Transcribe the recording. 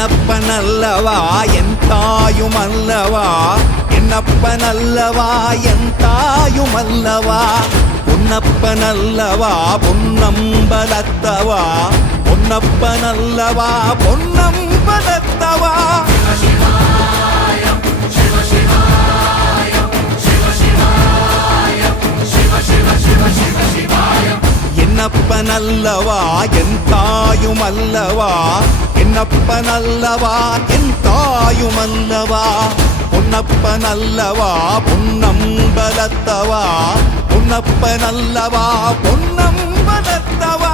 என்னப்பனல்லவா என் தாயுமல்லவா, என்னப்பனல்லவா என் தாயுமல்லவா, பொன்னப்பனல்லவா பொன்னம்பலத்தவா, பொன்னப்பனல்லவா பொன்னம்பலத்தவா. என்னப்பனல்லவா என் தாயுமல்லவா, என்னப்பனல்லவா என் தாயுமல்லவா, பொன்னப்பனல்லவா பொன்னம்பலத்தவா, பொன்னப்பனல்லவா பொன்னம்பலத்தவா.